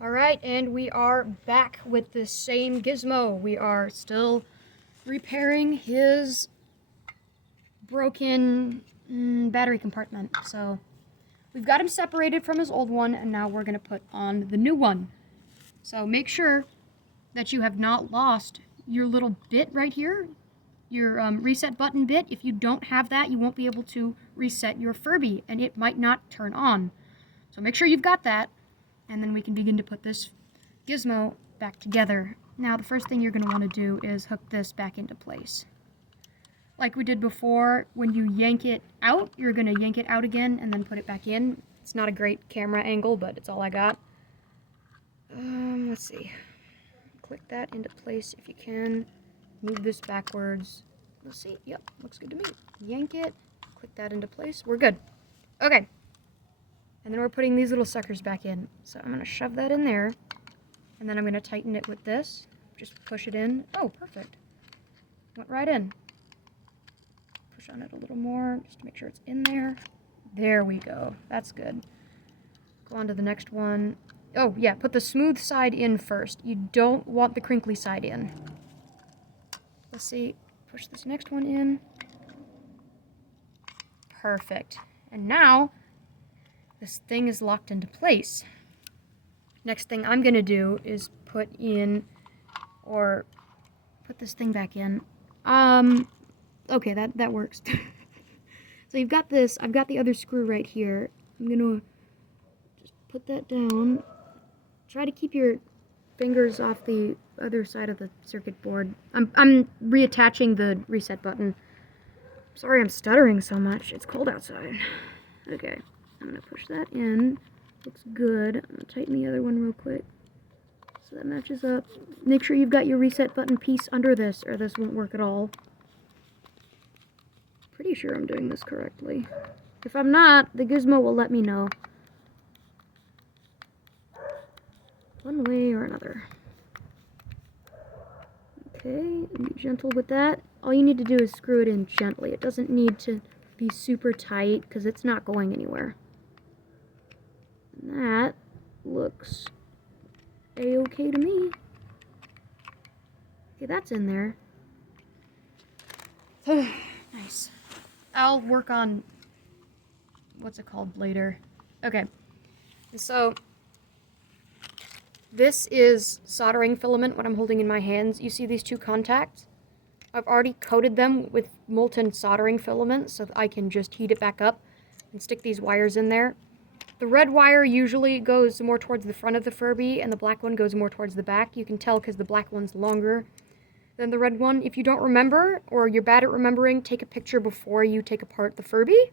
Alright, and we are back with the same Gizmo. We are still repairing his broken battery compartment. So we've got him separated from his old one, and now we're going to put on the new one. So make sure that you have not lost your little bit right here, your reset button bit. If you don't have that, you won't be able to reset your Furby, and it might not turn on. So make sure you've got that. And then we can begin to put this Gizmo back together. Now, the first thing you're going to want to do is hook this back into place. Like we did before, when you yank it out, you're going to yank it out again and then put it back in. It's not a great camera angle, but it's all I got. Let's see. Click that into place if you can. Move this backwards. Let's see. Yep, looks good to me. Yank it. Click that into place. We're good. Okay. And then we're putting these little suckers back in. So I'm going to shove that in there. And then I'm going to tighten it with this. Just push it in. Oh, perfect. Went right in. Push on it a little more, just to make sure it's in there. There we go. That's good. Go on to the next one. Oh, yeah, put the smooth side in first. You don't want the crinkly side in. Let's see. Push this next one in. Perfect. And now this thing is locked into place. Next thing I'm going to do is put this thing back in. Okay, that works. So you've got this. I've got the other screw right here. I'm going to just put that down. Try to keep your fingers off the other side of the circuit board. I'm reattaching the reset button. Sorry I'm stuttering so much. It's cold outside. Okay. I'm going to push that in. Looks good. I'm going to tighten the other one real quick so that matches up. Make sure you've got your reset button piece under this or this won't work at all. Pretty sure I'm doing this correctly. If I'm not, the Gizmo will let me know. One way or another. Okay, be gentle with that. All you need to do is screw it in gently. It doesn't need to be super tight because it's not going anywhere. And that looks a-okay to me. Okay, that's in there. Nice. I'll work on what's it called later. Okay. So this is soldering filament, what I'm holding in my hands. You see these two contacts? I've already coated them with molten soldering filament so that I can just heat it back up and stick these wires in there. The red wire usually goes more towards the front of the Furby, and the black one goes more towards the back. You can tell because the black one's longer than the red one. If you don't remember, or you're bad at remembering, take a picture before you take apart the Furby,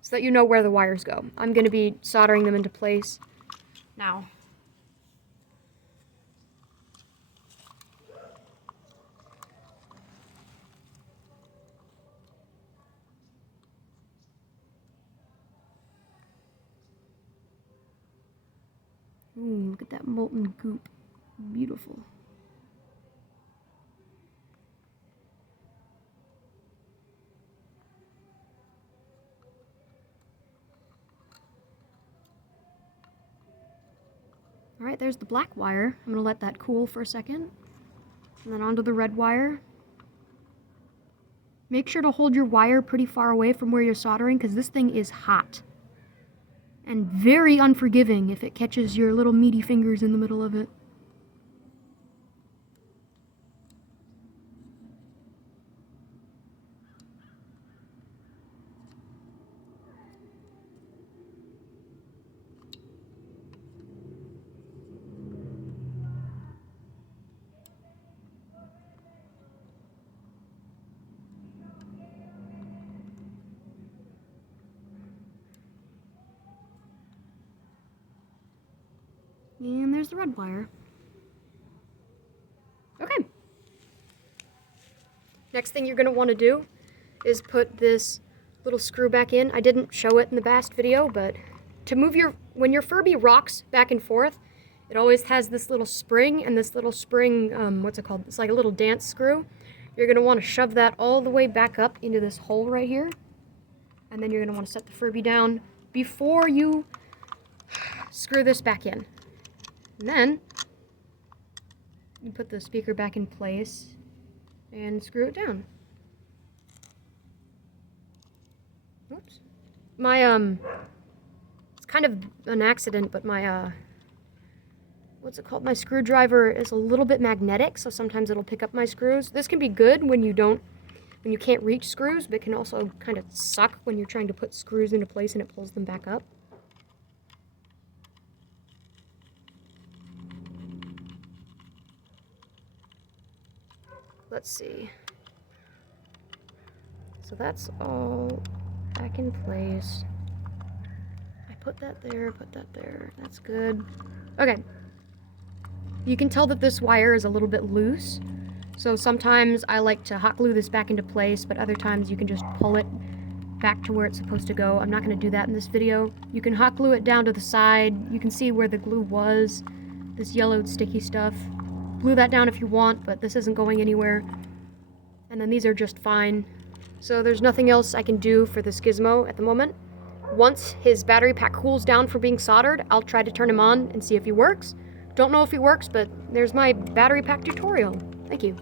so that you know where the wires go. I'm going to be soldering them into place now. Ooh, look at that molten goop. Beautiful. Alright, there's the black wire. I'm going to let that cool for a second. And then onto the red wire. Make sure to hold your wire pretty far away from where you're soldering because this thing is hot. And very unforgiving if it catches your little meaty fingers in the middle of it. And there's the red wire. Okay. Next thing you're going to want to do is put this little screw back in. I didn't show it in the past video, but to move when your Furby rocks back and forth, it always has this little spring, and this little spring, what's it called? It's like a little dance screw. You're going to want to shove that all the way back up into this hole right here. And then you're going to want to set the Furby down before you screw this back in. And then you put the speaker back in place and screw it down. Oops. It's kind of an accident, but my, what's it called? My screwdriver is a little bit magnetic, so sometimes it'll pick up my screws. This can be good when you can't reach screws, but it can also kind of suck when you're trying to put screws into place and it pulls them back up. Let's see. So that's all back in place. I put that there, that's good. Okay. You can tell that this wire is a little bit loose. So sometimes I like to hot glue this back into place, but other times you can just pull it back to where it's supposed to go. I'm not going to do that in this video. You can hot glue it down to the side. You can see where the glue was, this yellowed sticky stuff. Glue that down if you want, but this isn't going anywhere. And then these are just fine. So there's nothing else I can do for this Gizmo at the moment. Once his battery pack cools down from being soldered, I'll try to turn him on and see if he works. Don't know if he works, but there's my battery pack tutorial. Thank you.